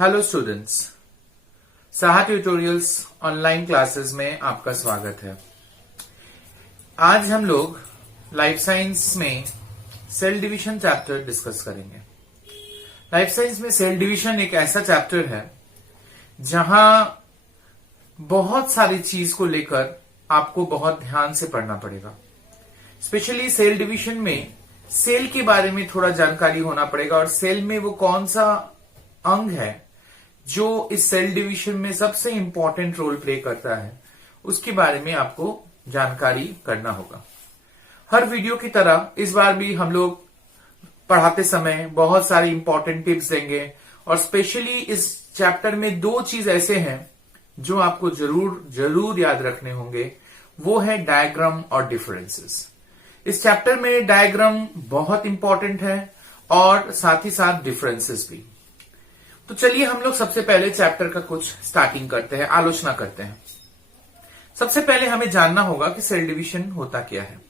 Hello students, Saha tutorials online classes में आपका स्वागत है। आज हम लोग लाइफ साइंस में सेल डिवीजन चैप्टर डिस्कस करेंगे। लाइफ साइंस में सेल डिवीजन एक ऐसा चैप्टर है जहां बहुत सारी चीज को लेकर आपको बहुत ध्यान से पढ़ना पड़ेगा। स्पेशली सेल डिवीजन में सेल के बारे में थोड़ा जानकारी होना पड़ेगा और सेल में वो कौन सा अंग है जो इस सेल डिवीजन में सबसे इंपॉर्टेंट रोल प्ले करता है, उसके बारे में आपको जानकारी करना होगा। हर वीडियो की तरह इस बार भी हम लोग पढ़ाते समय बहुत सारे इंपॉर्टेंट टिप्स देंगे और स्पेशली इस चैप्टर में दो चीज ऐसे हैं जो आपको जरूर याद रखने होंगे। वो है डायग्राम और डिफरेंसेस। इस चैप्टर में डायग्राम बहुत इंपॉर्टेंट है और साथ ही साथ डिफरेंसेस भी। तो चलिए हम लोग सबसे पहले चैप्टर का कुछ स्टार्टिंग करते हैं, आलोचना करते हैं। सबसे पहले हमें जानना होगा कि सेल डिवीजन होता क्या है।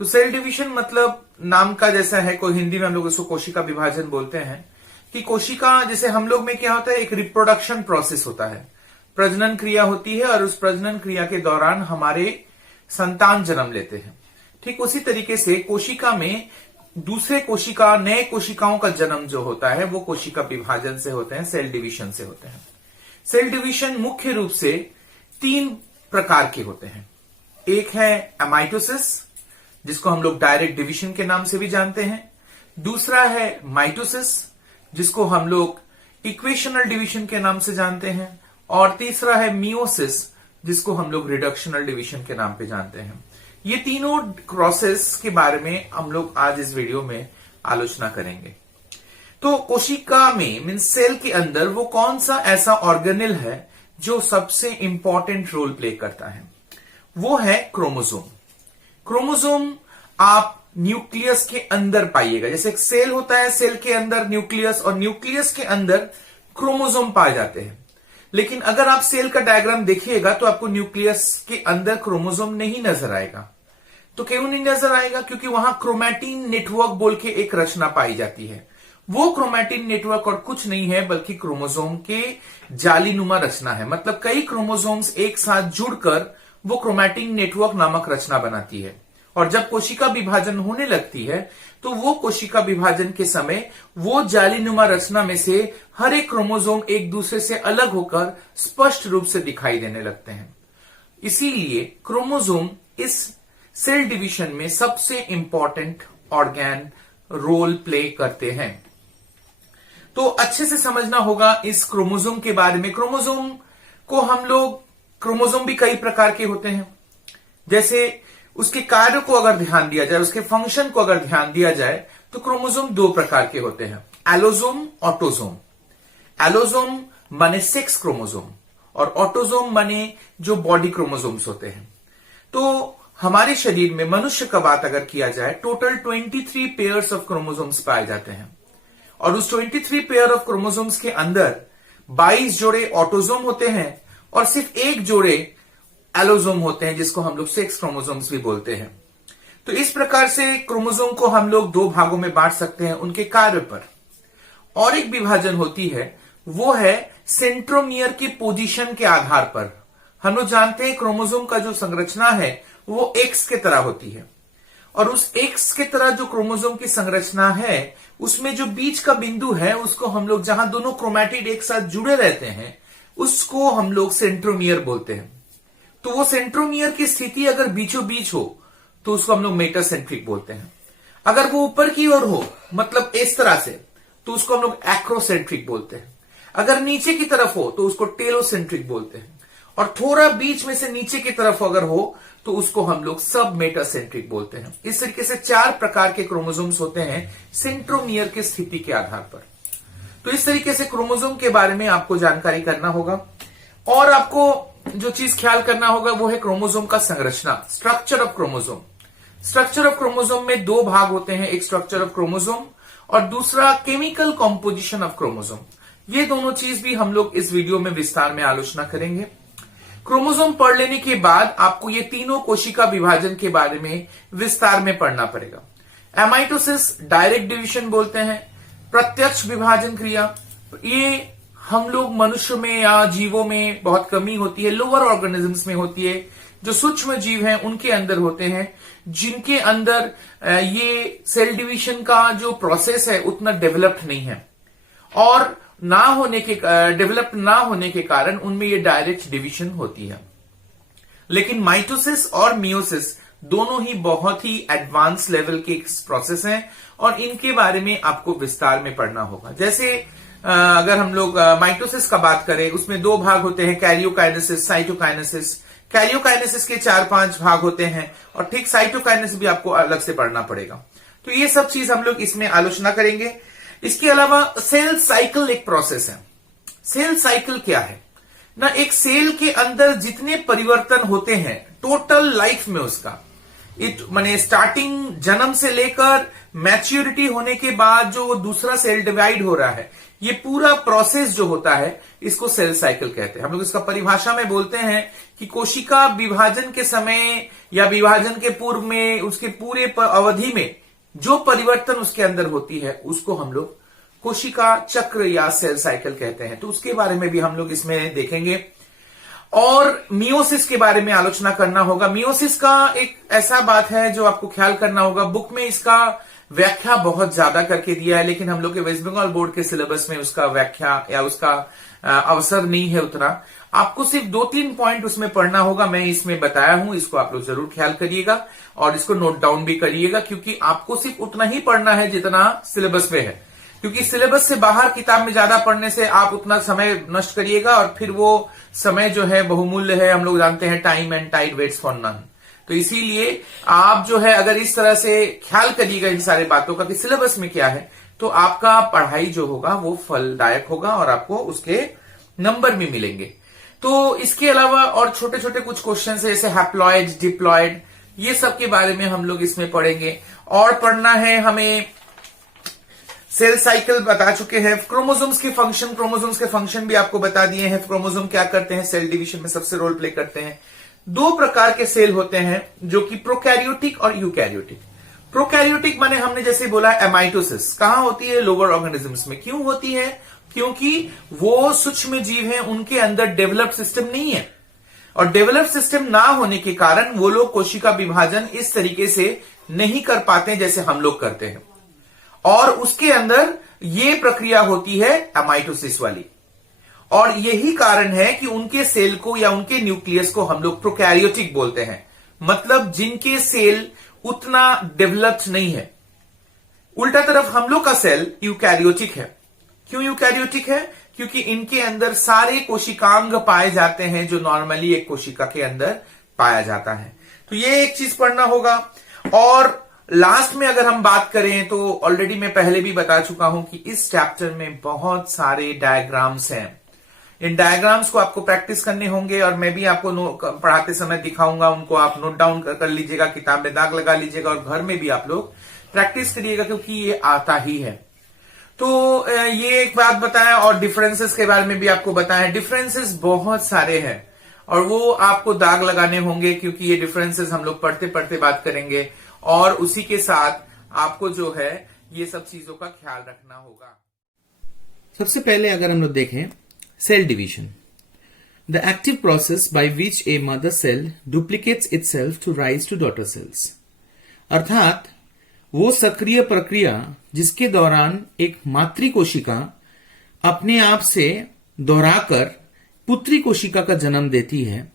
तो सेल डिवीजन मतलब नाम का जैसा है, कोई हिंदी में हम लोग इसको कोशिका विभाजन बोलते हैं कि कोशिका, जैसे हम लोग में क्या होता है, एक रिप्रोडक्शन प्रोसेस होता है, प्रजनन क्रिया होती है और उस प्रजनन क्रिया के दौरान हमारे संतान जन्म लेते हैं। ठीक उसी तरीके से कोशिका में दूसरे कोशिका, नए कोशिकाओं का जन्म जो होता है वो कोशिका विभाजन से होते हैं, सेल डिवीजन से होते हैं। सेल डिवीजन मुख्य रूप से तीन प्रकार के होते हैं। एक है एमाइटोसिस, जिसको हम लोग डायरेक्ट डिवीजन के नाम से भी जानते हैं। दूसरा है माइटोसिस, जिसको हम लोग इक्वेशनल डिवीजन के नाम से जानते हैं। और तीसरा है मियोसिस, जिसको हम लोग रिडक्शनल डिवीजन के नाम पे जानते हैं। ये तीनों प्रोसेस के बारे में हम लोग आज इस वीडियो में आलोचना करेंगे। तो कोशिका में मीन सेल के अंदर वो कौन सा ऐसा ऑर्गेनेल है जो सबसे इंपॉर्टेंट रोल प्ले करता है, वो है क्रोमोसोम। क्रोमोसोम आप न्यूक्लियस के अंदर पाइएगा। जैसे एक सेल होता है, सेल के अंदर न्यूक्लियस और न्यूक्लियस के अंदर क्रोमोसोम पाए जाते हैं। लेकिन अगर आप सेल का डायग्राम देखिएगा तो आपको न्यूक्लियस के अंदर क्रोमोसोम नहीं नजर आएगा। तो क्यों नहीं नजर आएगा? क्योंकि वहां क्रोमैटिन नेटवर्क बोल के एक रचना पाई जाती है। वो क्रोमैटिन नेटवर्क और कुछ नहीं है बल्कि क्रोमोसोम के जालीनुमा रचना है। मतलब कई क्रोमोसोम्स एक साथ जुड़कर वो क्रोमैटिन नेटवर्क नामक रचना बनाती है। और जब कोशिका विभाजन होने लगती है तो वो कोशिका विभाजन के समय वो जालीनुमा रचना में से हर एक क्रोमोसोम एक दूसरे से अलग होकर स्पष्ट रूप से दिखाई देने लगते हैं। इसीलिए क्रोमोसोम इस सेल डिवीजन में सबसे इंपॉर्टेंट ऑर्गेन रोल प्ले करते हैं। तो अच्छे से समझना होगा इस क्रोमोसोम के बारे में। क्रोमोसोम को हम लोग, क्रोमोसोम भी कई प्रकार के होते हैं। जैसे उसके कार्य को अगर ध्यान दिया जाए, उसके फंक्शन को अगर ध्यान दिया जाए तो क्रोमोसोम दो प्रकार के होते हैं, एलोसोम, ऑटोसोम। एलोसोम माने सेक्स क्रोमोसोम और ऑटोसोम माने जो बॉडी क्रोमोसोम्स होते हैं। तो हमारे शरीर में मनुष्य का बात अगर किया जाए, टोटल 23 पेयर्स ऑफ क्रोमोसोम्स पाए जाते हैं और उस 23 पेयर ऑफ क्रोमोसोम्स के अंदर 22 जोड़े ऑटोसोम होते हैं और सिर्फ एक जोड़े एलोसोम होते हैं, जिसको हम लोग सेक्स क्रोमोसोम्स भी बोलते हैं। तो इस प्रकार से क्रोमोसोम को हम लोग दो भागों में बांट सकते हैं उनके कार्य पर। और एक विभाजन होती है, वो है सेंट्रोमियर की पोजीशन के आधार पर। हम लोग जानते हैं क्रोमोसोम का जो संरचना है वो एक्स के तरह होती है और उस एक्स के तरह जो क्रोमोसोम की संरचना है उसमें जो बीच का बिंदु है उसको हम लोग, जहां दोनों क्रोमैटिड एक साथ जुड़े रहते हैं, उसको हम लोग सेंट्रोमियर बोलते हैं। तो वो सेंट्रोमियर की स्थिति अगर बीचों बीच हो तो उसको हम लोग मेटासेंट्रिक बोलते हैं। अगर वो ऊपर की ओर हो, मतलब इस तरह से, तो उसको हम लोग एक्रोसेंट्रिक बोलते हैं। अगर नीचे की तरफ हो तो उसको टेलोसेंट्रिक बोलते हैं और थोड़ा बीच में से नीचे की तरफ अगर हो तो उसको हम लोग सब मेटासेंट्रिक बोलते हैं। इस तरीके से चार प्रकार के क्रोमोसोम्स होते हैं सेंट्रोमियर की स्थिति के आधार पर। तो इस तरीके से क्रोमोसोम के बारे में आपको जानकारी करना होगा। और आपको जो चीज ख्याल करना होगा वो है क्रोमोसोम का संरचना, structure of chromosome. Structure of chromosome में दो भाग होते हैं, एक स्ट्रक्चर ऑफ क्रोमोसोम और दूसरा केमिकल कॉम्पोजिशन ऑफ क्रोमोसोम। ये दोनों चीज भी हम लोग इस वीडियो में विस्तार में आलोचना करेंगे। क्रोमोसोम पढ़ लेने के बाद आपको ये तीनों कोशिका विभाजन के बारे में विस्तार में पढ़ना पड़ेगा। एमाइटोसिस डायरेक्ट डिवीजन बोलते हैं, प्रत्यक्ष विभाजन क्रिया, ये हम लोग मनुष्य में या जीवों में बहुत कमी होती है, लोअर ऑर्गेनिजम्स में होती है, जो सूक्ष्म जीव हैं उनके अंदर होते हैं, जिनके अंदर ये सेल डिवीजन का जो प्रोसेस है उतना डेवलप्ड नहीं है, और डेवलप ना होने के कारण उनमें ये डायरेक्ट डिवीजन होती है। लेकिन माइटोसिस और मियोसिस दोनों ही बहुत ही एडवांस लेवल के प्रोसेस हैं, और इनके बारे में आपको विस्तार में पढ़ना होगा। जैसे अगर हम लोग माइटोसिस का बात करें, उसमें 2 भाग होते हैं, कैरियोकाइनेसिस, साइटोकाइनेसिस। कैरियोकाइनेसिस के 4-5 भाग होते हैं, और ठीक साइटोकाइनेसिस भी आपको अलग से पढ़ना पड़ेगा। तो ये सब चीज हम लोग इसमें आलोचना करेंगे। इसके अलावा सेल साइकिल एक प्रोसेस है। सेल साइकिल क्या है ना, एक सेल के अंदर जितने परिवर्तन होते हैं टोटल लाइफ में उसका, माने स्टार्टिंग जन्म से लेकर मैच्योरिटी होने के बाद जो दूसरा सेल डिवाइड हो रहा है, ये पूरा प्रोसेस जो होता है इसको सेल साइकिल कहते हैं। हम लोग इसका परिभाषा में बोलते हैं कि कोशिका विभाजन के समय या विभाजन के पूर्व में उसके पूरे अवधि में जो परिवर्तन उसके अंदर होती है उसको हम लोग कोशिका चक्र या सेल साइकिल कहते हैं। तो उसके बारे में भी हम लोग इसमें देखेंगे, और मियोसिस के बारे में आलोचना करना होगा। मियोसिस का एक ऐसा बात है जो आपको ख्याल करना होगा, बुक में इसका व्याख्या बहुत ज्यादा करके दिया है, लेकिन हम लोग के वेस्ट बंगाल बोर्ड के सिलेबस में उसका व्याख्या या उसका अवसर नहीं है उतना। आपको सिर्फ 2-3 पॉइंट उसमें पढ़ना होगा, मैं इसमें बताया हूं, इसको आप लोग जरूर ख्याल करिएगा और इसको नोट डाउन भी करिएगा, क्योंकि आपको सिर्फ उतना ही पढ़ना है जितना सिलेबस में है। क्योंकि सिलेबस से बाहर किताब में ज्यादा पढ़ने से आप उतना समय नष्ट करिएगा, और फिर वो समय जो है बहुमूल्य है। हम लोग जानते हैं time and tide waits for none. तो इसीलिए आप जो है अगर इस तरह से ख्याल करिएगा इन सारे बातों का कि सिलेबस में क्या है, तो आपका पढ़ाई जो होगा वो फलदायक होगा और आपको उसके नंबर भी मिलेंगे। तो इसके अलावा और छोटे छोटे कुछ क्वेश्चन है, जैसे हैप्लॉइड, डिप्लॉइड, ये सब के बारे में हम लोग इसमें पढ़ेंगे। और पढ़ना है हमें, सेल साइकिल बता चुके हैं, क्रोमोसोम्स के फंक्शन भी आपको बता दिए हैं। क्रोमोसोम क्या करते हैं, सेल डिवीजन में सबसे रोल प्ले करते हैं। 2 प्रकार के सेल होते हैं जो कि प्रोकैरियोटिक और यूकैरियोटिक। प्रोकैरियोटिक माने हमने जैसे बोला एमाइटोसिस कहां होती है, लोअर ऑर्गेनिजम्स में। क्यों होती है, क्योंकि वो सूक्ष्म जीव हैं, उनके अंदर डेवलप्ड सिस्टम नहीं है, और डेवलप्ड सिस्टम ना होने के कारण वो लोग कोशिका विभाजन इस तरीके से नहीं कर पाते जैसे हम लोग करते हैं, और उसके अंदर ये प्रक्रिया होती है एमाइटोसिस वाली। और यही कारण है कि उनके सेल को या उनके न्यूक्लियस को हम लोग प्रोकैरियोटिक बोलते हैं, मतलब जिनके सेल उतना डेवलप्ड नहीं है। उल्टा तरफ हम लोग का सेल यूकैरियोटिक है। क्यों यूकैरियोटिक है, क्योंकि इनके अंदर सारे कोशिकांग पाए जाते हैं जो नॉर्मली एक कोशिका के अंदर पाया जाता है। तो ये एक चीज पढ़ना होगा। और लास्ट में अगर हम बात करें तो ऑलरेडी मैं पहले भी बता चुका हूं कि इस चैप्टर में बहुत सारे डायग्राम्स हैं। इन डायग्राम्स को आपको प्रैक्टिस करने होंगे, और मैं भी आपको पढ़ाते समय दिखाऊंगा, उनको आप नोट डाउन कर लीजिएगा, किताब में दाग लगा लीजिएगा, और घर में भी आप लोग प्रैक्टिस करिएगा, क्योंकि ये आता ही है। तो ये एक बात बताया, और डिफरेंसेस के बारे में भी आपको बताया। डिफरेंसेस बहुत सारे हैं और वो आपको दाग लगाने होंगे, क्योंकि ये डिफरेंसेस हम लोग पढ़ते पढ़ते बात करेंगे, और उसी के साथ आपको जो है ये सब चीजों का ख्याल रखना होगा। सबसे पहले अगर हम लोग देखें cell division, the active process by which a mother cell duplicates itself to rise to daughter cells, अर्थात वो सक्रिय प्रक्रिया जिसके दौरान एक मातृ कोशिका अपने आप से दोहराकर पुत्री कोशिका का जन्म देती है,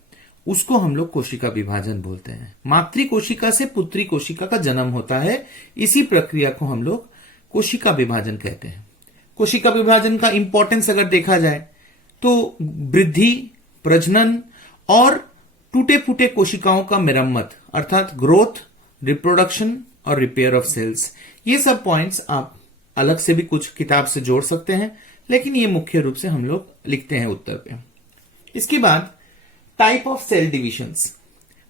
उसको हम लोग कोशिका विभाजन बोलते हैं। मातृ कोशिका से पुत्री कोशिका का जन्म होता है, इसी प्रक्रिया को हम लोग कोशिका विभाजन कहते हैं। कोशिका विभाजन का इंपॉर्टेंस अगर देखा जाए तो वृद्धि, प्रजनन और टूटे फूटे कोशिकाओं का मरम्मत अर्थात ग्रोथ, रिप्रोडक्शन और रिपेयर ऑफ सेल्स, ये सब पॉइंट्स आप अलग से भी कुछ किताब से जोड़ सकते हैं, लेकिन ये मुख्य रूप से हम लोग लिखते हैं उत्तर पे। इसके बाद type of cell divisions.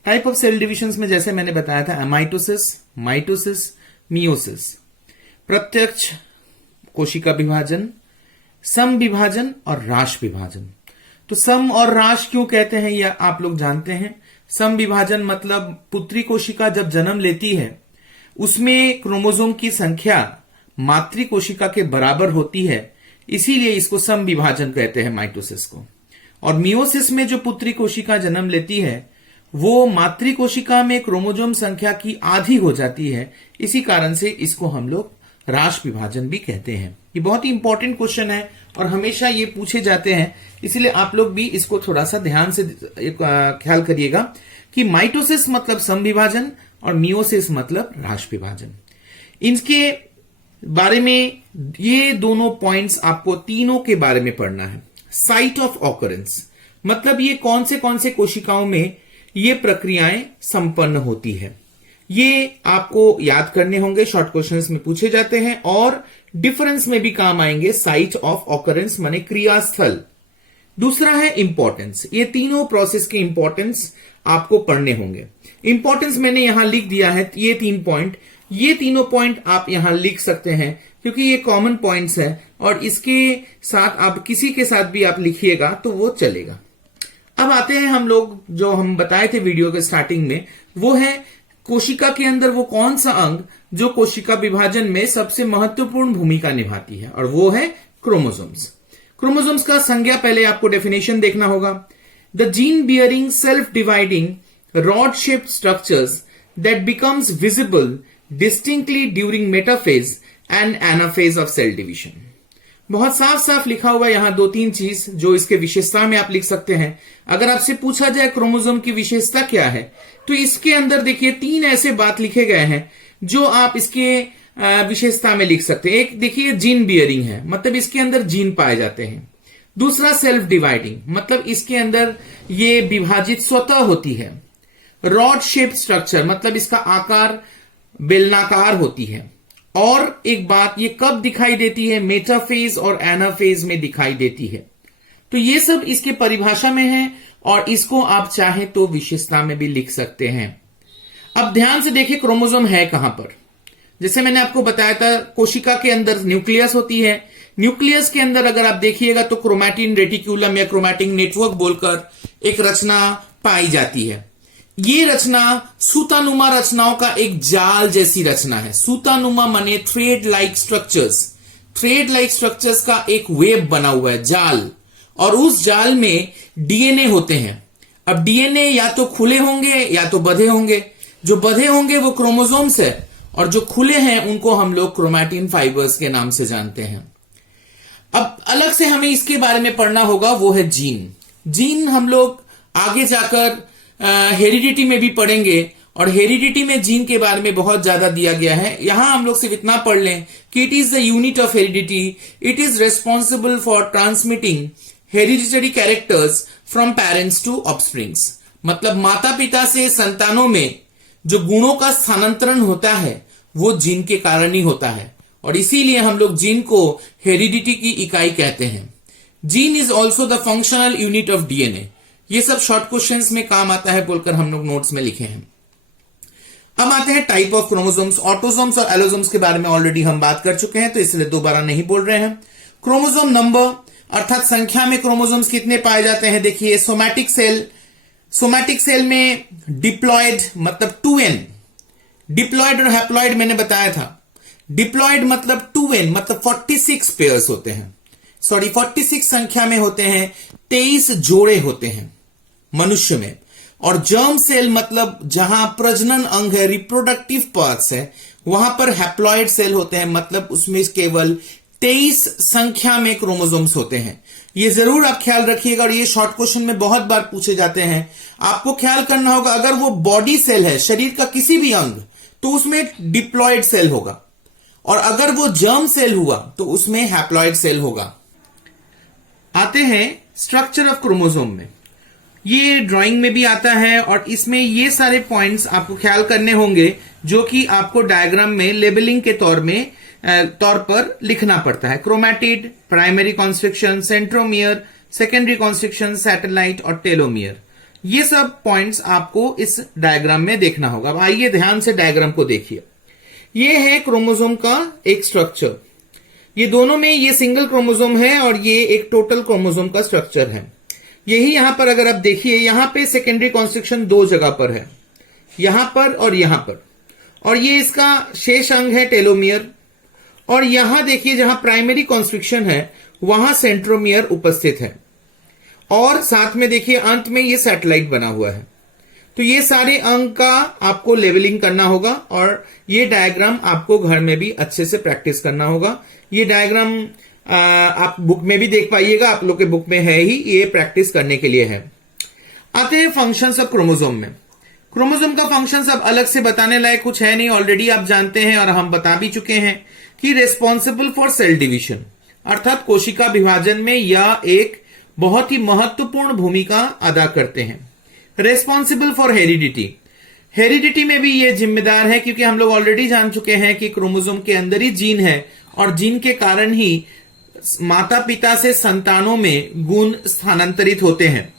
Type of cell divisions में जैसे मैंने बताया था एमाइटोसिस, माइटोसिस, मियोसिस, प्रत्यक्ष कोशिका विभाजन, सम विभाजन और राश विभाजन। तो सम और राश क्यों कहते हैं यह आप लोग जानते हैं। सम विभाजन मतलब पुत्री कोशिका जब जन्म लेती है उसमें क्रोमोसोम की संख्या मातृ कोशिका के बराबर होती है, इसीलिए इसको सम विभाजन कहते हैं माइटोसिस को। और मियोसिस में जो पुत्री कोशिका जन्म लेती है वो मातृ कोशिका में क्रोमोसोम संख्या की आधी हो जाती है, इसी कारण से इसको हम लोग ह्रास विभाजन भी कहते हैं। ये बहुत ही इंपॉर्टेंट क्वेश्चन है और हमेशा ये पूछे जाते हैं, इसलिए आप लोग भी इसको थोड़ा सा ध्यान से ख्याल करिएगा कि माइटोसिस मतलब सम विभाजन और मियोसिस मतलब ह्रास विभाजन। इनके बारे में ये दोनों पॉइंट्स आपको तीनों के बारे में पढ़ना है। साइट ऑफ ऑकरेंस मतलब ये कौन से कोशिकाओं में ये प्रक्रियाएं संपन्न होती है, ये आपको याद करने होंगे, शॉर्ट क्वेश्चंस में पूछे जाते हैं और डिफरेंस में भी काम आएंगे। साइट ऑफ ऑकरेंस माने क्रियास्थल। दूसरा है इंपॉर्टेंस, ये तीनों प्रोसेस के इंपॉर्टेंस आपको पढ़ने होंगे। इंपॉर्टेंस मैंने यहां लिख दिया है, ये 3 पॉइंट, ये तीनों पॉइंट आप यहां लिख सकते हैं क्योंकि ये कॉमन पॉइंट्स है और इसके साथ आप किसी के साथ भी आप लिखिएगा तो वो चलेगा। अब आते हैं हम लोग जो हम बताए थे वीडियो के स्टार्टिंग में, वो है कोशिका के अंदर वो कौन सा अंग जो कोशिका विभाजन में सबसे महत्वपूर्ण भूमिका निभाती है, और वो है क्रोमोसोम्स। क्रोमोसोम्स का संज्ञा पहले आपको डेफिनेशन देखना होगा। The gene bearing self dividing rod shaped structures that becomes visible distinctly during metaphase and anaphase of cell division. बहुत साफ साफ लिखा हुआ है यहां 2-3 चीज जो इसके विशेषता में आप लिख सकते हैं। अगर आपसे पूछा जाए क्रोमोसोम की विशेषता क्या है, तो इसके अंदर देखिए 3 ऐसे बात लिखे गए हैं जो आप इसके विशेषता में लिख सकते हैं। एक देखिए जीन बियरिंग है, मतलब इसके अंदर जीन पाए जाते हैं। दूसरा सेल्फ डिवाइडिंग, मतलब इसके अंदर ये विभाजित स्वतः होती है। रॉड शेप स्ट्रक्चर, मतलब इसका आकार बेलनाकार होती है। और एक बात, ये कब दिखाई देती है, मेटाफेज और एनाफेज में दिखाई देती है। तो ये सब इसके परिभाषा में है और इसको आप चाहें तो विशेषता में भी लिख सकते हैं। अब ध्यान से देखिए क्रोमोसोम है कहां पर। जैसे मैंने आपको बताया था, कोशिका के अंदर न्यूक्लियस होती है। न्यूक्लियस के अंदर अगर आप देखिएगा तो क्रोमैटिन रेटिक्यूलम या क्रोमैटिन नेटवर्क बोलकर एक रचना पाई जाती है। ये रचना सूतानुमा रचनाओं का एक जाल जैसी रचना है। सूतानुमा माने thread like structures. Thread like structures का एक वेब बना हुआ है, जाल, और उस जाल में डीएनए होते हैं। अब डीएनए या तो खुले होंगे या तो बंधे होंगे। जो बंधे होंगे वो क्रोमोसोम्स है और जो खुले हैं उनको हम लोग क्रोमैटिन फाइबर्स के नाम से जानते हैं। अब अलग से हमें इसके बारे में पढ़ना होगा, वो है जीन। जीन हम लोग आगे जाकर हेरिडिटी में भी पढ़ेंगे और हेरिडिटी में जीन के बारे में बहुत ज्यादा दिया गया है। यहां हम लोग सिर्फ इतना पढ़ लें कि it is the unit of heredity. It is responsible for transmitting hereditary characters from parents to offsprings. मतलब माता पिता से संतानों में जो गुणों का स्थानांतरण होता है वो जीन के कारण ही होता है और इसीलिए हम लोग जीन को हेरिडिटी की इकाई कहते हैं। Gene is also the functional unit of DNA. ये सब शॉर्ट क्वेश्चंस में काम आता है बोलकर हम लोग नोट्स में लिखे हैं। अब आते हैं टाइप ऑफ क्रोमोसोम्स। ऑटोसोम्स और एलोसोम्स के बारे में ऑलरेडी हम बात कर चुके हैं तो इसलिए दोबारा नहीं बोल रहे हैं। क्रोमोसोम नंबर अर्थात संख्या में क्रोमोसोम्स कितने पाए जाते हैं, देखिए सोमैटिक सेल। सोमैटिक सेल में डिप्लॉयड मतलब 2n। डिप्लॉयड और हैप्लॉयड मैंने बताया था। डिप्लॉयड मतलब 2n मतलब 46 पेयर्स होते हैं, 46 संख्या में होते हैं, 23 जोड़े होते हैं मनुष्य में। और जर्म सेल मतलब जहां प्रजनन अंग है, रिप्रोडक्टिव पार्ट्स है, वहां पर हैप्लॉयड सेल होते हैं, मतलब उसमें केवल 23 संख्या में क्रोमोसोम्स होते हैं। ये जरूर आप ख्याल रखिएगा और ये शॉर्ट क्वेश्चन में बहुत बार पूछे जाते हैं। आपको ख्याल करना होगा अगर वो बॉडी सेल है, शरीर का किसी भी अंग, तो उसमें डिप्लॉयड सेल होगा और अगर वो जर्म सेल हुआ तो उसमें हैप्लॉयड सेल होगा। आते हैं स्ट्रक्चर ऑफ क्रोमोसोम में। ये ड्राइंग में भी आता है और इसमें ये सारे पॉइंट्स आपको ख्याल करने होंगे जो कि आपको डायग्राम में लेबलिंग के तौर पर लिखना पड़ता है। Chromatid, primary constriction, centromere, secondary constriction, satellite और टेलोमियर, ये सब पॉइंट्स आपको इस डायग्राम में देखना होगा। अब आइए ध्यान से डायग्राम को देखिए। ये है क्रोमोसोम का एक स्ट्रक्चर। ये दोनों में ये सिंगल क्रोमोसोम है और ये एक टोटल क्रोमोसोम का स्ट्रक्चर है। यही यहां पर अगर आप देखिए, यहां पे सेकेंडरी कॉन्स्ट्रिक्शन 2 जगह पर है, यहां पर और यहां पर, और ये इसका शेष अंग है टेलोमियर। और यहां देखिए जहां प्राइमरी कॉन्स्ट्रिक्शन है वहां सेंट्रोमियर उपस्थित है। और साथ में देखिए अंत में ये सैटेलाइट बना हुआ है। तो ये सारे अंग का आपको लेवलिंग करना होगा और ये डायग्राम आपको घर में भी अच्छे से प्रैक्टिस करना होगा। ये डायग्राम आप बुक में भी देख पाइएगा, आप लोग के बुक में है ही, ये प्रैक्टिस करने के लिए है। आते हैं फंक्शंस ऑफ क्रोमोसोम में। क्रोमोसोम का फंक्शंस अब अलग से बताने लायक कुछ है नहीं, ऑलरेडी आप जानते हैं और हम बता भी चुके हैं कि रेस्पॉन्सिबल फॉर सेल डिवीजन अर्थात कोशिका विभाजन में यह एक बहुत ही महत्वपूर्ण भूमिका अदा करते हैं। रेस्पॉन्सिबल फॉर हेरिडिटी, हेरिडिटी में भी ये जिम्मेदार है क्योंकि हम लोग ऑलरेडी जान चुके हैं कि क्रोमोसोम के अंदर ही जीन है और जीन के कारण ही माता पिता से संतानों में गुण स्थानांतरित होते हैं।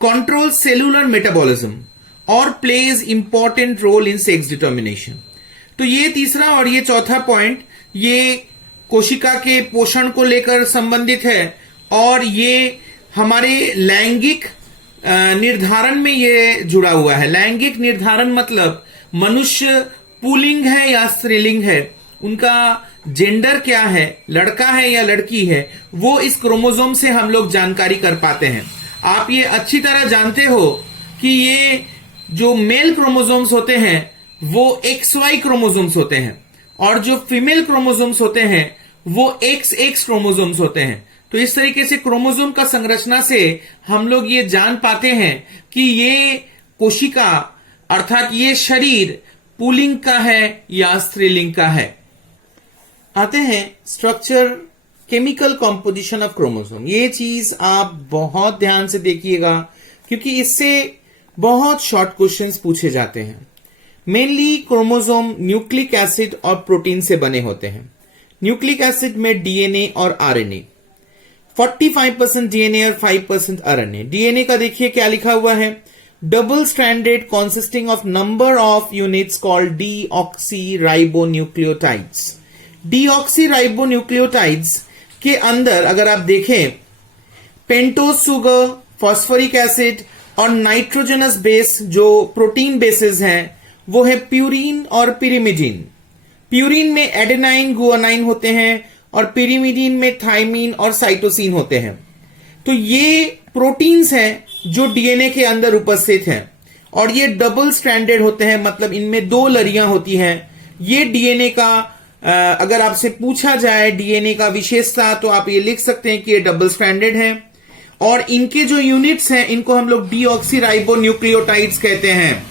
कंट्रोल सेलुलर मेटाबॉलिज्म और plays important role in sex determination. तो ये तीसरा और ये चौथा पॉइंट ये कोशिका के पोषण को लेकर संबंधित है और ये हमारे लैंगिक निर्धारण में ये जुड़ा हुआ है। लैंगिक निर्धारण मतलब मनुष्य पुल्लिंग है या स्त्रीलिंग है, उनका जेंडर क्या है, लड़का है या लड़की है, वो इस क्रोमोसोम से हम लोग जानकारी कर पाते हैं। आप ये अच्छी तरह जानते हो कि ये जो मेल क्रोमोसोम्स होते हैं वो XY क्रोमोसोम्स होते हैं और जो फीमेल क्रोमोसोम्स होते हैं वो XX क्रोमोसोम्स होते हैं। तो इस तरीके से क्रोमोसोम का संरचना से हम लोग ये जान पाते हैं कि ये कोशिका अर्थात ये शरीर पुल्लिंग का है या स्त्रीलिंग का है। आते हैं structure chemical composition of chromosome. ये चीज आप बहुत ध्यान से देखिएगा क्योंकि इससे बहुत शॉर्ट क्वेश्चंस पूछे जाते हैं। मेनली क्रोमोसोम न्यूक्लिक एसिड और प्रोटीन से बने होते हैं। न्यूक्लिक एसिड में डीएनए और आरएनए, 45% डीएनए और 5% आरएनए। डीएनए का देखिए क्या लिखा हुआ है, double stranded consisting of number of units called deoxyribonucleotides। deoxyribonucleotides के अंदर अगर आप देखें पेंटोज सुगर, फॉस्फोरिक एसिड और नाइट्रोजनस बेस जो प्रोटीन बेसेस हैं वो है प्यूरीन और पिरिमिडीन। प्यूरीन में एडेनाइन गुआनाइन होते हैं और पिरिमिडीन में थाइमीन और साइटोसिन होते हैं। तो ये प्रोटीन्स हैं जो डीएनए के अंदर उपस्थित हैं और ये डबल स्ट्रैंडेड होते हैं, मतलब इनमें 2 लड़ियां होती हैं। ये डीएनए का अगर आपसे पूछा जाए डीएनए का विशेषता तो आप ये लिख सकते हैं कि ये डबल स्ट्रैंडेड है और इनके जो यूनिट्स हैं इनको हम लोग डीऑक्सीराइबोन्यूक्लियोटाइड्स कहते हैं।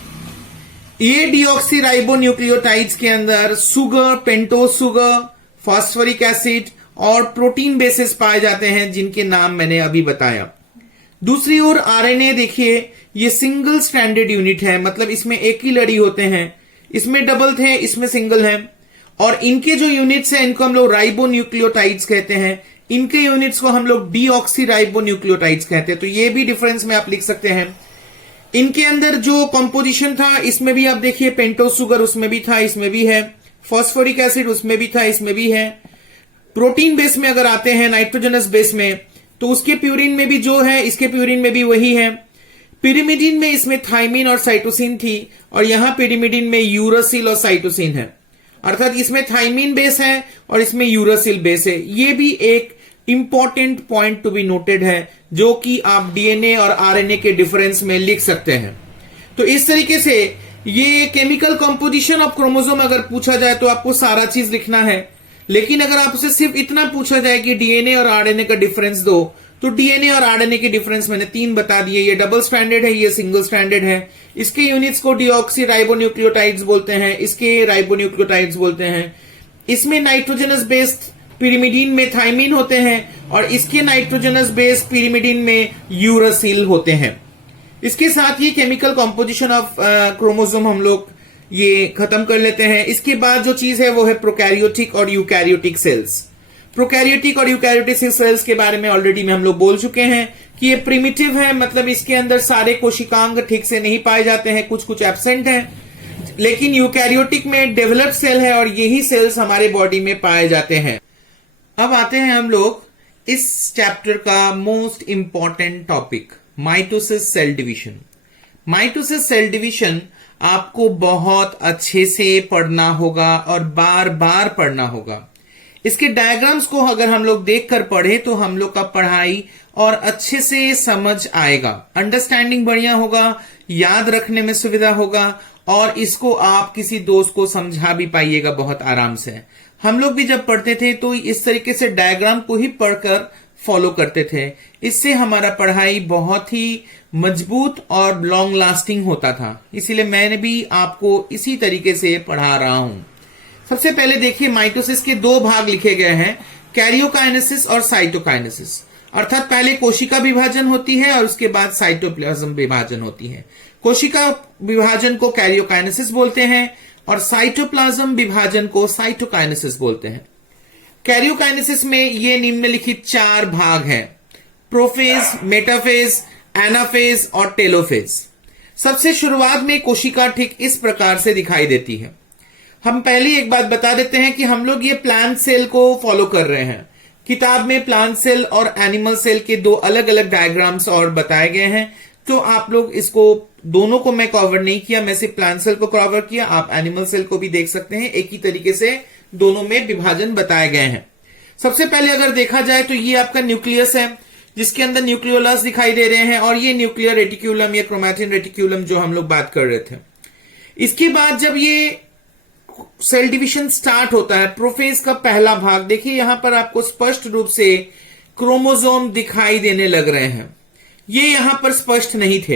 ये डीऑक्सीराइबोन्यूक्लियोटाइड्स के अंदर sugar, pentose sugar, phosphoric acid और प्रोटीन बेसेस पाए जाते हैं जिनके नाम मैंने अभी बताया। दूसरी ओर आरएनए देखिए, ये सिंगल स्ट्रैंडेड यूनिट है, मतलब इसमें एक ही लड़ी होते हैं। इसमें डबल थे, इसमें सिंगल है और इनके जो यूनिट्स हैं इनको हम लोग राइबोन्यूक्लियोटाइड्स कहते हैं। इनके यूनिट्स को हम लोग डीऑक्सीराइबोन्यूक्लियोटाइड्स कहते हैं। तो ये भी डिफरेंस में आप लिख सकते हैं। इनके अंदर जो कंपोजिशन था इसमें भी आप देखिए पेंटोज सुगर उसमें भी था, इसमें भी है, फॉस्फोरिक एसिड उसमें भी था, इसमें भी है। प्रोटीन बेस में अगर आते हैं नाइट्रोजनस बेस में तो उसके प्यूरिन में भी जो है इसके प्यूरिन में भी वही है। पिरिमिडीन में इसमें थाइमीन और साइटोसिन थी और यहां पिरिमिडीन में यूरासिल और साइटोसिन है, अर्थात इसमें थाइमीन बेस है और इसमें यूरासिल बेस है। ये भी एक important point to be noted है जो कि आप डीएनए और आरएनए के डिफरेंस में लिख सकते हैं। तो इस तरीके से ये केमिकल कंपोजिशन ऑफ क्रोमोसोम अगर पूछा जाए तो आपको सारा चीज लिखना है, लेकिन अगर आपसे सिर्फ इतना पूछा जाए कि डीएनए और आरएनए का डिफरेंस दो तो डीएनए और आरएनए के डिफरेंस मैंने 3 बता दिए। ये डबल स्ट्रैंडेड है, ये सिंगल स्ट्रैंडेड है। इसके यूनिट्स को डीऑक्सीराइबोन्यूक्लियोटाइड्स बोलते हैं, इसके राइबोन्यूक्लियोटाइड्स बोलते हैं। इसमें नाइट्रोजनस बेस्ड पिरिमिडीन में थाइमीन होते हैं और इसके नाइट्रोजनस बेस पिरिमिडीन में यूरासिल होते हैं। इसके साथ ही केमिकल कॉम्पोजिशन ऑफ क्रोमोसोम हम लोग ये खत्म कर लेते हैं। इसके बाद जो चीज है वो है प्रोकैरियोटिक और यूकैरियोटिक सेल्स। प्रोकैरियोटिक और यूकैरियोटिक सेल्स के बारे में ऑलरेडी में हम लोग बोल चुके हैं कि ये प्रिमिटिव है, मतलब इसके अंदर सारे कोशिकांग ठीक से नहीं पाए जाते हैं, कुछ कुछ एब्सेंट हैं। लेकिन यूकैरियोटिक में डेवलप्ड सेल है और यही सेल्स हमारे बॉडी में पाए जाते हैं। अब आते हैं हम लोग इस चैप्टर का most important topic, mitosis cell division. Mitosis cell division आपको बहुत अच्छे से पढ़ना होगा और बार बार पढ़ना होगा। इसके डायग्राम्स को अगर हम लोग देखकर पढ़े तो हम लोग का पढ़ाई और अच्छे से समझ आएगा, अंडरस्टैंडिंग बढ़िया होगा, याद रखने में सुविधा होगा और इसको आप किसी दोस्त को समझा भी पाइएगा बहुत आराम से। हम लोग भी जब पढ़ते थे तो इस तरीके से डायग्राम को ही पढ़कर फॉलो करते थे। इससे हमारा पढ़ाई बहुत ही मजबूत और लॉन्ग लास्टिंग होता था। इसीलिए मैंने भी आपको इसी तरीके से पढ़ा रहा हूं। सबसे पहले देखिए, माइटोसिस के दो भाग लिखे गए हैं, कैरियोकाइनेसिस और साइटोकाइनेसिस। अर्थात पहले कोशिका विभाजन होती है और उसके बाद साइटोप्लाज्म विभाजन होती है। कोशिका विभाजन को कैरियोकाइनेसिस बोलते हैं और साइटोप्लाज्म विभाजन को साइटोकाइनेसिस बोलते हैं। कैरियोकाइनेसिस में ये निम्नलिखित चार भाग हैं: प्रोफेज, मेटाफेज, एनाफेज और टेलोफेज। सबसे शुरुआत में कोशिका ठीक इस प्रकार से दिखाई देती है। हम पहले एक बात बता देते हैं कि हम लोग ये प्लांट सेल को फॉलो कर रहे हैं। किताब में प्लांट सेल और एनिमल सेल के दो अलग अलग डायग्राम्स और बताए गए हैं, तो आप लोग इसको दोनों को मैं कवर नहीं किया, मैं सिर्फ प्लांट सेल को कवर किया। आप एनिमल सेल को भी देख सकते हैं, एक ही तरीके से दोनों में विभाजन बताए गए हैं। सबसे पहले अगर देखा जाए तो ये आपका न्यूक्लियस है, जिसके अंदर न्यूक्लियोलस दिखाई दे रहे हैं, और ये न्यूक्लियर रेटिक्यूलम या क्रोमैटिन रेटिक्यूलम जो हम लोग बात कर रहे थे। इसके बाद जब ये सेल डिवीजन स्टार्ट होता है, प्रोफेज का पहला भाग, देखिए यहां पर आपको स्पष्ट रूप से क्रोमोसोम दिखाई देने लग रहे हैं। ये यहां पर स्पष्ट नहीं थे,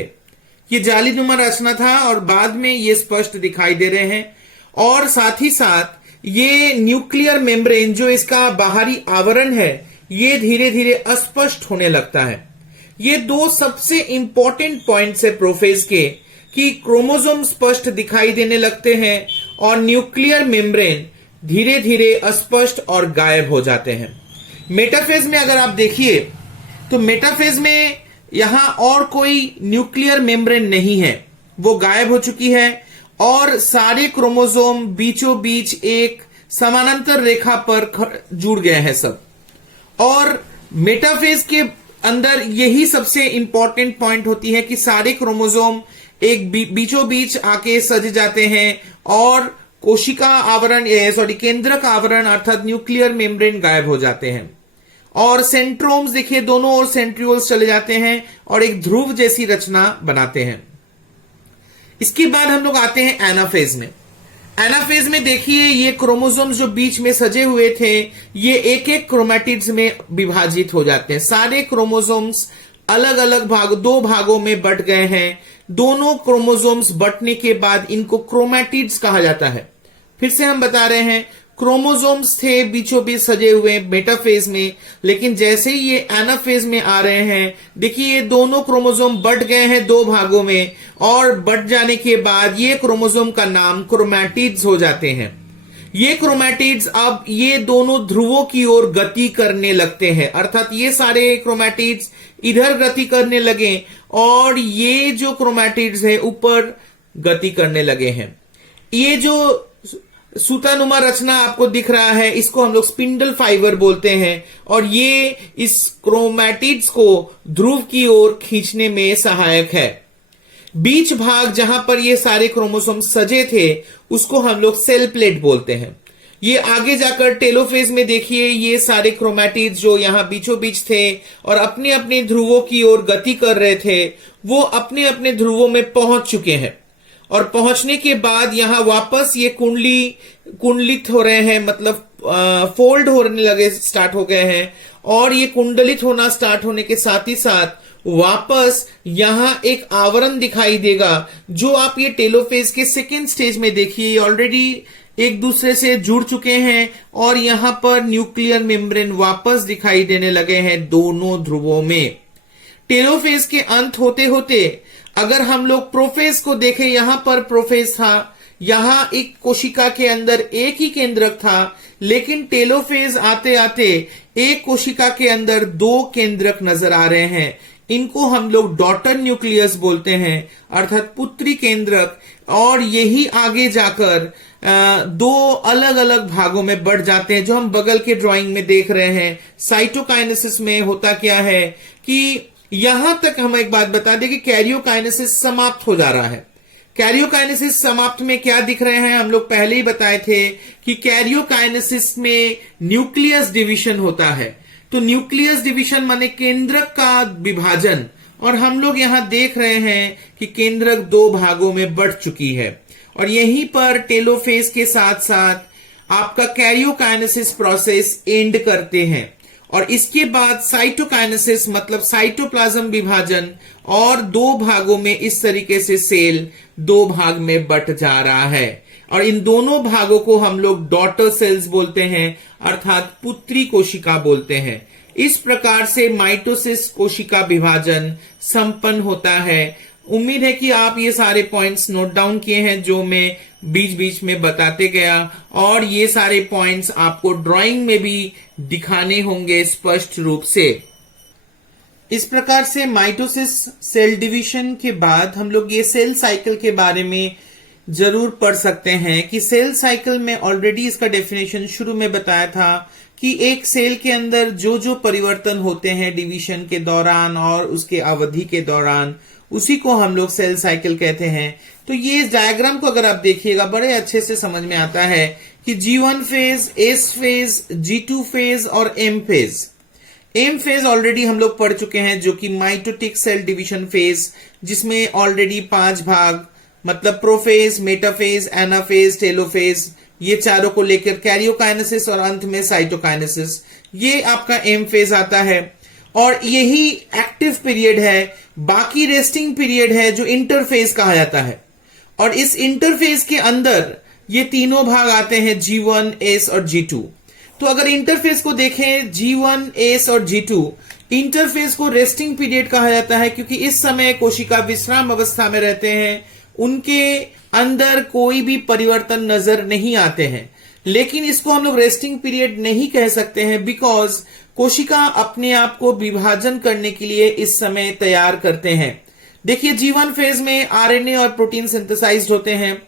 ये जालीनुमा रचना था और बाद में ये स्पष्ट दिखाई दे रहे हैं। और साथ ही साथ ये न्यूक्लियर मेम्ब्रेन जो इसका बाहरी आवरण है, ये धीरे धीरे अस्पष्ट होने लगता है। ये दो सबसे इंपॉर्टेंट पॉइंट्स है प्रोफेज के, कि क्रोमोसोम स्पष्ट दिखाई देने लगते हैं और न्यूक्लियर मेम्ब्रेन धीरे धीरे अस्पष्ट और गायब हो जाते हैं। मेटाफेज में अगर आप देखिए तो मेटाफेज में यहां और कोई न्यूक्लियर मेम्ब्रेन नहीं है, वो गायब हो चुकी है और सारे क्रोमोसोम बीचों बीच एक समानांतर रेखा पर जुड़ गए हैं सब। और मेटाफेज के अंदर यही सबसे इंपॉर्टेंट पॉइंट होती है कि सारे क्रोमोसोम एक बीचों बीच आके सज जाते हैं और कोशिका आवरण केंद्रक आवरण अर्थात न्यूक्लियर मेम्ब्रेन गायब हो जाते हैं और सेंट्रोम्स देखिए दोनों ओर सेंट्रियोल्स चले जाते हैं और एक ध्रुव जैसी रचना बनाते हैं। इसके बाद हम लोग आते हैं एनाफेज में। एनाफेज में देखिए ये क्रोमोसोम्स जो बीच में सजे हुए थे, ये एक एक क्रोमैटिड्स में विभाजित हो जाते हैं। सारे क्रोमोसोम्स अलग अलग दो भागों में बट गए हैं। दोनों क्रोमोसोम्स बटने के बाद इनको क्रोमैटिड्स कहा जाता है। फिर से हम बता रहे हैं, क्रोमोसोम्स थे बीचों बीच सजे हुए मेटाफेज में, लेकिन जैसे ही ये एनाफेज में आ रहे हैं, देखिए ये दोनों क्रोमोसोम बट गए हैं दो भागों में और बट जाने के बाद ये क्रोमोसोम का नाम क्रोमैटिड्स हो जाते हैं। ये क्रोमैटिड्स अब ये दोनों ध्रुवों की ओर गति करने लगते हैं, अर्थात ये सारे क्रोमैटिड्स इधर गति करने लगे और ये जो क्रोमैटिड्स है ऊपर गति करने लगे हैं। ये जो सूतानुमा रचना आपको दिख रहा है, इसको हम लोग स्पिंडल फाइबर बोलते हैं और ये इस क्रोमैटिड्स को ध्रुव की ओर खींचने में सहायक है। बीच भाग जहां पर ये सारे क्रोमोसोम सजे थे उसको हम लोग सेल प्लेट बोलते हैं। ये आगे जाकर टेलोफेज में देखिए ये सारे क्रोमैटिड्स जो यहां बीचों बीच थे और अपने अपने ध्रुवों की ओर गति कर रहे थे, वो अपने अपने ध्रुवों में पहुंच चुके हैं और पहुंचने के बाद यहां वापस ये कुंडलित हो रहे हैं, मतलब फोल्ड होने लगे स्टार्ट हो गए हैं और ये कुंडलित होना स्टार्ट होने के साथ ही साथ वापस यहां एक आवरण दिखाई देगा जो आप ये टेलोफेज के सेकेंड स्टेज में देखिए ऑलरेडी एक दूसरे से जुड़ चुके हैं और यहां पर न्यूक्लियर मेम्ब्रेन वापस दिखाई देने लगे हैं दोनों ध्रुवों में। टेलोफेज के अंत होते होते अगर हम लोग प्रोफेज को देखें, यहां पर प्रोफेज था, यहां एक कोशिका के अंदर एक ही केंद्रक था, लेकिन टेलोफेज आते आते एक कोशिका के अंदर दो केंद्रक नजर आ रहे हैं। इनको हम लोग डॉटर न्यूक्लियस बोलते हैं अर्थात पुत्री केंद्रक, और यही आगे जाकर दो अलग अलग भागों में बढ़ जाते हैं जो हम बगल के ड्राइंग में देख रहे हैं। साइटोकाइनेसिस में होता क्या है कि यहां तक हम एक बात बता दें कि कैरियोकाइनेसिस समाप्त हो जा रहा है। कैरियोकाइनेसिस समाप्त में क्या दिख रहे हैं, हम लोग पहले ही बताए थे कि कैरियोकाइनेसिस में न्यूक्लियस डिवीजन होता है। तो न्यूक्लियस डिवीजन माने केंद्रक का विभाजन, और हम लोग यहां देख रहे हैं कि केंद्रक 2 भागों में बढ़ चुकी है, और यहीं पर टेलोफेज के साथ साथ आपका कैरियोकाइनेसिस प्रोसेस एंड करते हैं, और इसके बाद साइटोकाइनेसिस मतलब साइटोप्लाज्म विभाजन, और 2 भागों में इस तरीके से सेल 2 भाग में बट जा रहा है, और इन दोनों भागों को हम लोग डॉटर सेल्स बोलते हैं, अर्थात पुत्री कोशिका बोलते हैं। इस प्रकार से माइटोसिस कोशिका विभाजन संपन्न होता है। उम्मीद है कि आप ये सारे पॉइंट्स नोट डाउन किए हैं जो मैं बीच बीच में बताते गया, और ये सारे पॉइंट्स आपको ड्राइंग में भी दिखाने होंगे स्पष्ट रूप से। इस प्रकार से माइटोसिस सेल डिवीजन के बाद हम लोग ये सेल साइकिल के बारे में जरूर पढ़ सकते हैं कि सेल साइकिल में ऑलरेडी इसका डेफिनेशन शुरू में बताया था कि एक सेल के अंदर जो जो परिवर्तन होते हैं डिवीजन के दौरान और उसके अवधि के दौरान, उसी को हम लोग सेल साइकिल कहते हैं। तो ये डायग्राम को अगर आप देखिएगा बड़े अच्छे से समझ में आता है कि G1 phase, S phase, G2 phase और M phase. M phase already हम लोग पढ़ चुके हैं, जो कि माइटोटिक सेल डिवीजन फेज, जिसमें ऑलरेडी 5 भाग मतलब प्रोफेज, मेटाफेज, एनाफेज, टेलोफेज, ये चारों को लेकर कैरियोकाइनेसिस और अंत में साइटोकाइनेसिस, ये आपका एम फेज आता है, और यही एक्टिव पीरियड है। बाकी रेस्टिंग पीरियड है जो इंटरफेज कहा जाता है, और इस इंटरफेज के अंदर ये तीनों भाग आते हैं G1, S और G2। तो अगर इंटरफेज को देखें G1, S और G2, इंटरफेज को रेस्टिंग पीरियड कहा जाता है क्योंकि इस समय कोशिका विश्राम अवस्था में रहते हैं, उनके अंदर कोई भी परिवर्तन नजर नहीं आते हैं। लेकिन इसको हम लोग रेस्टिंग पीरियड नहीं कह सकते हैं, बिकॉज कोशिका अपने आप को विभाजन करने के लिए इस समय तैयार करते हैं। देखिए G1 फेज में आरएनए और प्रोटीन सिंथेसाइज्ड होते हैं,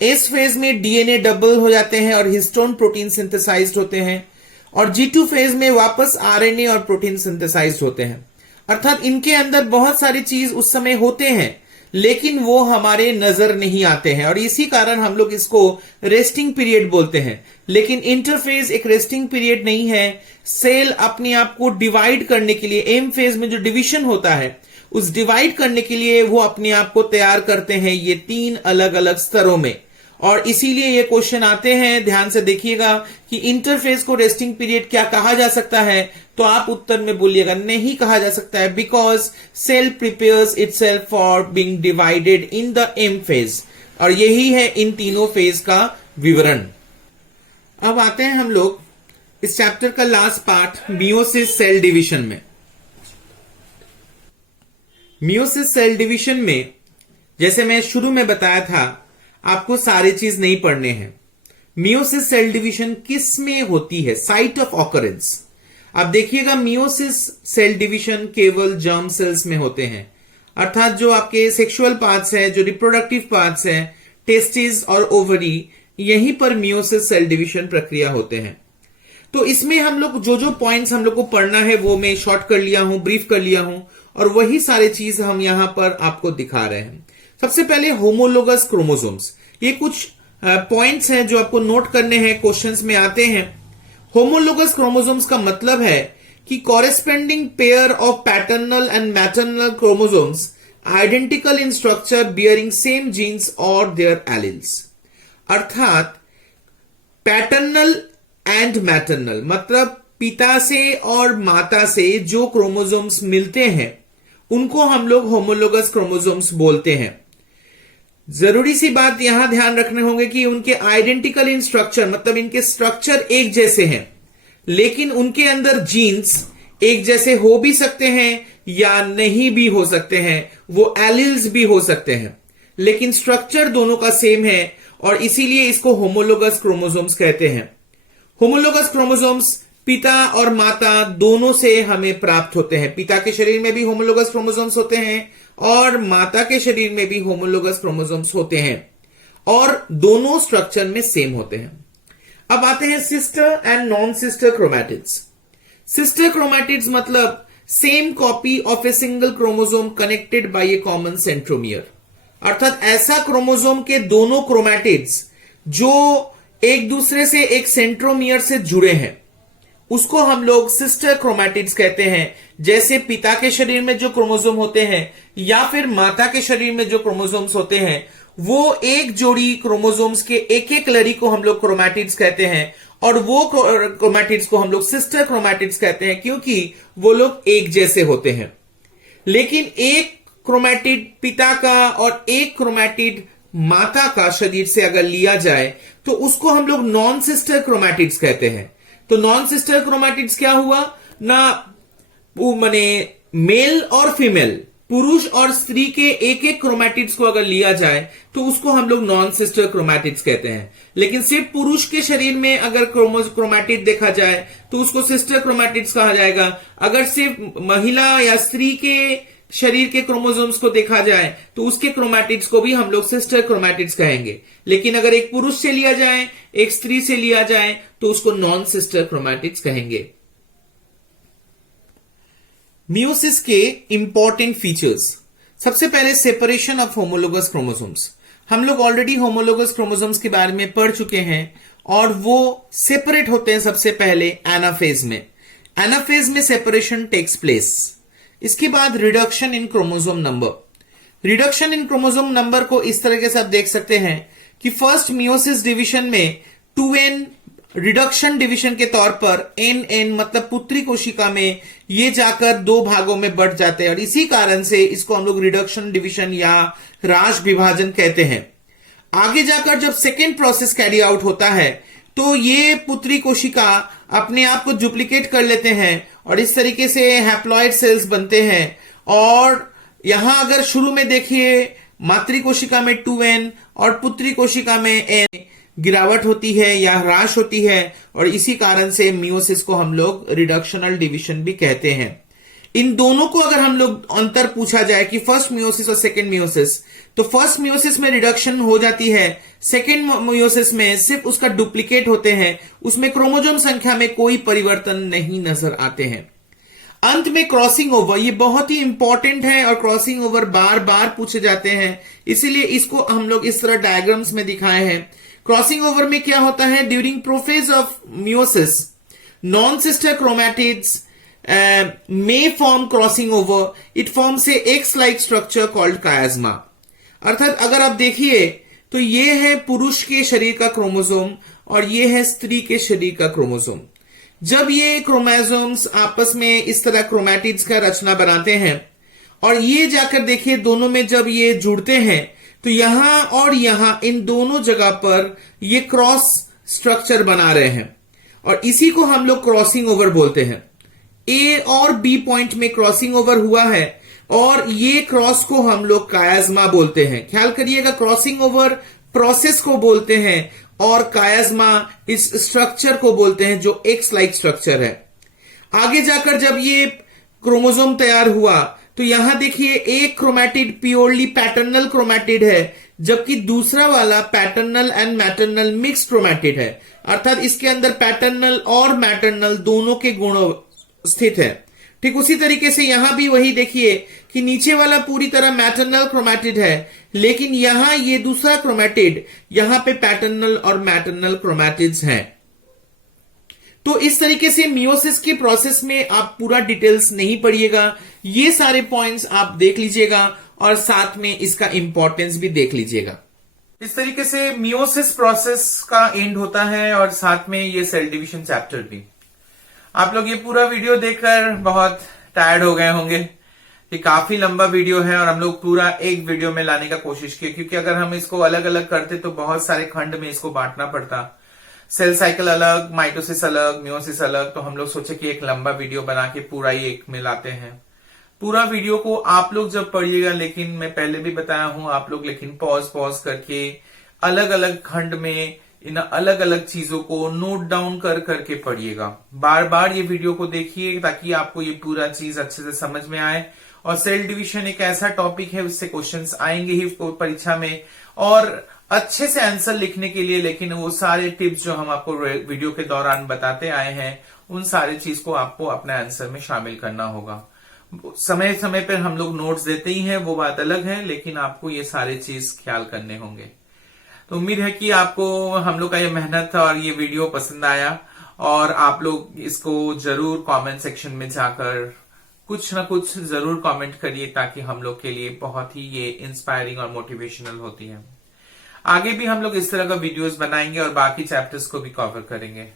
एस फेज में डीएनए डबल हो जाते हैं और हिस्टोन प्रोटीन सिंथेसाइज्ड होते हैं, और G2 फेज में वापस आरएनए और प्रोटीन सिंथेसाइज्ड होते हैं। अर्थात इनके अंदर बहुत सारी चीज उस समय होते हैं, लेकिन वो हमारे नजर नहीं आते हैं, और इसी कारण हम लोग इसको रेस्टिंग पीरियड बोलते हैं। लेकिन इंटरफेज एक रेस्टिंग पीरियड नहीं है। सेल अपने आप को डिवाइड करने के लिए, एम फेज में जो डिवीजन होता है, उस डिवाइड करने के लिए वो अपने आप को तैयार करते हैं ये 3 अलग अलग स्तरों में, और इसीलिए ये क्वेश्चन आते हैं। ध्यान से देखिएगा कि इंटरफेज को रेस्टिंग पीरियड क्या कहा जा सकता है, तो आप उत्तर में बोलिएगा नहीं कहा जा सकता है, because cell prepares itself for being divided in the M phase, और यही है इन तीनों फेज का विवरण। अब आते हैं हम लोग इस चैप्टर का last part, meiosis cell division में। मियोसिस सेल डिवीजन में जैसे मैं शुरू में बताया था, आपको सारी चीज नहीं पढ़ने हैं। मियोसिस सेल डिवीजन किस में होती है, साइट ऑफ ऑकरेंस। अब देखिएगा मियोसिस सेल डिवीजन केवल जर्म सेल्स में होते हैं, अर्थात जो आपके सेक्सुअल पार्ट्स हैं, जो रिप्रोडक्टिव पार्ट्स हैं, टेस्टिस और ओवरी, यहीं पर मियोसिस सेल डिवीजन प्रक्रिया होते हैं। तो इसमें हम लोग जो जो पॉइंट्स हम लोग को पढ़ना है वो मैं शॉर्ट कर लिया हूं, ब्रीफ कर लिया हूं, और वही सारी चीज हम यहां पर आपको दिखा रहे हैं। सबसे पहले होमोलोगस क्रोमोसोम्स, ये कुछ पॉइंट्स हैं जो आपको नोट करने हैं, क्वेश्चंस में आते हैं। होमोलोगस क्रोमोसोम्स का मतलब है कि corresponding pair of paternal and maternal chromosomes identical in structure bearing same genes और देयर एलील्स। अर्थात पैटर्नल एंड मैटरनल मतलब पिता से और माता से जो क्रोमोसोम्स मिलते हैं उनको हम लोग होमोलोगस क्रोमोसोम्स बोलते हैं। जरूरी सी बात यहां ध्यान रखने होंगे कि उनके आइडेंटिकल इन स्ट्रक्चर मतलब इनके स्ट्रक्चर एक जैसे हैं, लेकिन उनके अंदर जीन्स एक जैसे हो भी सकते हैं या नहीं भी हो सकते हैं, वो एलिल्स भी हो सकते हैं, लेकिन स्ट्रक्चर दोनों का सेम है, और इसीलिए इसको होमोलोगस क्रोमोसोम्स कहते हैं। होमोलोगस क्रोमोसोम्स पिता और माता दोनों से हमें प्राप्त होते हैं। पिता के शरीर में भी होमोलोगस क्रोमोसोम्स होते हैं और माता के शरीर में भी होमोलोगस क्रोमोसोम्स होते हैं, और दोनों स्ट्रक्चर में सेम होते हैं। अब आते हैं sister and non sister chromatids. Sister chromatids मतलब same copy of a single chromosome connected by a common centromere. अर्थात ऐसा क्रोमोसोम के दोनों क्रोमैटिड्स जो एक दूसरे से एक सेंट्रोमियर से जुड़े हैं उसको हम लोग सिस्टर क्रोमैटिड्स कहते हैं। जैसे पिता के शरीर में जो क्रोमोसोम होते हैं या फिर माता के शरीर में जो क्रोमोसोम्स होते हैं वो एक जोड़ी क्रोमोसोम्स के एक एक लड़ी को हम लोग क्रोमैटिड्स कहते हैं और वो क्रोमैटिड्स को हम लोग सिस्टर क्रोमैटिड्स कहते हैं क्योंकि वो लोग एक जैसे होते हैं। लेकिन एक क्रोमैटिड पिता का और एक क्रोमैटिड माता का शरीर से अगर लिया जाए तो उसको हम लोग नॉन सिस्टर क्रोमैटिड्स कहते हैं। तो नॉन सिस्टर क्रोमैटिड्स क्या हुआ ना, माने मेल और फीमेल, पुरुष और स्त्री के एक एक क्रोमैटिड्स को अगर लिया जाए तो उसको हम लोग नॉन सिस्टर क्रोमैटिड्स कहते हैं। लेकिन सिर्फ पुरुष के शरीर में अगर क्रोमैटिड देखा जाए तो उसको सिस्टर क्रोमैटिड्स कहा जाएगा। अगर सिर्फ महिला या स्त्री के शरीर के क्रोमोसोम्स को देखा जाए तो उसके क्रोमैटिड्स को भी हम लोग सिस्टर क्रोमैटिड्स कहेंगे। लेकिन अगर एक पुरुष से लिया जाए, एक स्त्री से लिया जाए तो उसको नॉन सिस्टर क्रोमैटिड्स कहेंगे। मियोसिस के इंपॉर्टेंट फीचर्स, सबसे पहले सेपरेशन ऑफ होमोलोगस क्रोमोसोम्स। हम लोग ऑलरेडी होमोलोगस क्रोमोसोम्स के बारे में पढ़ चुके हैं और वो सेपरेट होते हैं सबसे पहले एनाफेज में। एनाफेज में सेपरेशन टेक्स प्लेस। इसके बाद reduction in chromosome number. Reduction in chromosome number को इस तरीके से आप देख सकते हैं कि फर्स्ट मियोसिस डिवीजन में 2n रिडक्शन डिवीजन के तौर पर nn मतलब पुत्री कोशिका में ये जाकर दो भागों में बढ़ जाते हैं और इसी कारण से इसको हम लोग रिडक्शन डिवीजन या राश विभाजन कहते हैं। आगे जाकर जब सेकेंड प्रोसेस कैरी आउट होता है तो ये पुत्री कोशिका अपने आप को डुप्लीकेट कर लेते हैं और इस तरीके से हैप्लॉइड सेल्स बनते हैं। और यहां अगर शुरू में देखिए मातृ कोशिका में 2n और पुत्री कोशिका में n गिरावट होती है या ह्रास होती है और इसी कारण से मियोसिस को हम लोग रिडक्शनल डिवीजन भी कहते हैं। इन दोनों को अगर हम लोग अंतर पूछा जाए कि फर्स्ट मियोसिस और सेकेंड मियोसिस, तो फर्स्ट मियोसिस में रिडक्शन हो जाती है, सेकेंड मियोसिस में सिर्फ उसका डुप्लीकेट होते हैं, उसमें क्रोमोसोम संख्या में कोई परिवर्तन नहीं नजर आते हैं। अंत में क्रॉसिंग ओवर, ये बहुत ही इंपॉर्टेंट है और क्रॉसिंग ओवर बार बार पूछे जाते हैं, इसीलिए इसको हम लोग इस तरह डायग्राम्स में दिखाए हैं। क्रॉसिंग ओवर में क्या होता है, during prophase of meiosis non sister chromatids may form crossing over. It forms a X-like structure called chiasma. अर्थात अगर आप देखिए तो ये है पुरुष के शरीर का क्रोमोसोम और ये है स्त्री के शरीर का क्रोमोसोम। जब ये क्रोमोसोम्स आपस में इस तरह क्रोमैटिड्स का रचना बनाते हैं और ये जाकर देखिए दोनों में जब ये जुड़ते हैं तो यहां और यहां इन दोनों जगह पर ये क्रॉस स्ट्रक्चर बना रहे हैं और इसी को हम लोग क्रॉसिंग ओवर बोलते हैं। ए और बी पॉइंट में क्रॉसिंग ओवर हुआ है और ये क्रॉस को हम लोग कायाज्मा बोलते हैं। ख्याल करिएगा, क्रॉसिंग ओवर प्रोसेस को बोलते हैं और कायाज्मा इस स्ट्रक्चर को बोलते हैं जो एक्स लाइक स्ट्रक्चर है। आगे जाकर जब ये क्रोमोसोम तैयार हुआ तो यहां देखिए एक क्रोमैटिड प्योरली पैटर्नल क्रोमैटिड है जबकि दूसरा वाला paternal and maternal mix chromatid है। अर्थात इसके अंदर पैटर्नल और मैटरनल दोनों के गुण स्थित है। ठीक उसी तरीके से यहां भी वही देखिए कि नीचे वाला पूरी तरह मैटरनल क्रोमैटिड है लेकिन यहां ये दूसरा क्रोमैटिड यहां पे पैटर्नल और मैटरनल क्रोमैटिड्स हैं। तो इस तरीके से मियोसिस के प्रोसेस में आप पूरा डिटेल्स नहीं पढ़िएगा, ये सारे पॉइंट्स आप देख लीजिएगा और साथ में इसका इंपॉर्टेंस भी देख लीजिएगा। इस तरीके से मियोसिस प्रोसेस का एंड होता है और साथ में ये सेल डिवीजन चैप्टर भी। आप लोग ये पूरा वीडियो देखकर बहुत टायर्ड हो गए होंगे कि काफी लंबा वीडियो है और हम लोग पूरा एक वीडियो में लाने का कोशिश किए क्योंकि अगर हम इसको अलग अलग करते तो बहुत सारे खंड में इसको बांटना पड़ता। सेल साइकिल अलग, माइटोसिस अलग, मियोसिस अलग, तो हम लोग सोचे कि एक लंबा वीडियो बना के पूरा ही एक में लाते हैं। पूरा वीडियो को आप लोग जब पढ़िएगा, लेकिन मैं पहले भी बताया हूं, आप लोग लेकिन पॉज करके अलग अलग खंड में इन अलग अलग चीजों को नोट डाउन करके पढ़िएगा। बार बार ये वीडियो को देखिए ताकि आपको ये पूरा चीज अच्छे से समझ में आए। और सेल डिवीजन एक ऐसा टॉपिक है, उससे क्वेश्चंस आएंगे ही परीक्षा में और अच्छे से आंसर लिखने के लिए, लेकिन वो सारे टिप्स जो हम आपको वीडियो के दौरान बताते आए हैं उन सारे चीज को आपको अपने आंसर में शामिल करना होगा। समय समय पर हम लोग नोट्स देते ही हैं, वो बात अलग है, लेकिन आपको ये सारे चीज ख्याल करने होंगे। तो उम्मीद है कि आपको हम लोग का ये मेहनत और ये वीडियो पसंद आया, और आप लोग इसको जरूर कमेंट सेक्शन में जाकर कुछ ना कुछ जरूर कमेंट करिए, ताकि हम लोग के लिए बहुत ही ये इंस्पायरिंग और मोटिवेशनल होती है। आगे भी हम लोग इस तरह का वीडियोस बनाएंगे और बाकी चैप्टर्स को भी कवर करेंगे।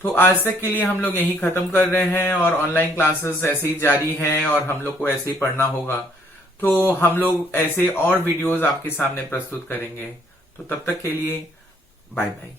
तो आज तक के लिए हम लोग यही खत्म कर रहे हैं, और ऑनलाइन क्लासेस ऐसे ही जारी हैं और हम लोग को ऐसे ही पढ़ना होगा। तो हम लोग ऐसे और वीडियोस आपके सामने प्रस्तुत करेंगे। तो तब तक के लिए बाय बाय।